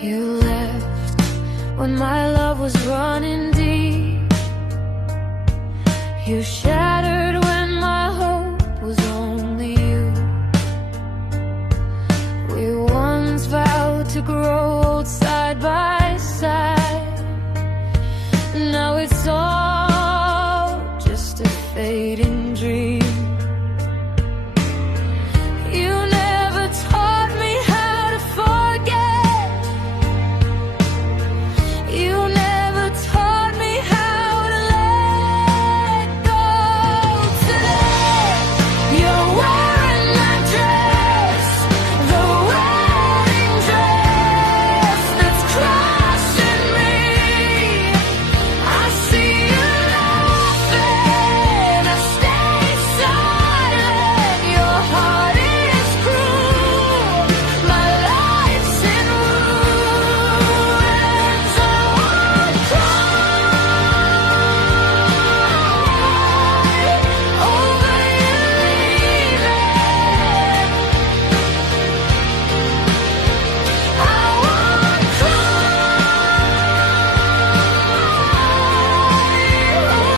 You left when my love was running deep. You shattered when my hope was only you. We once vowed to grow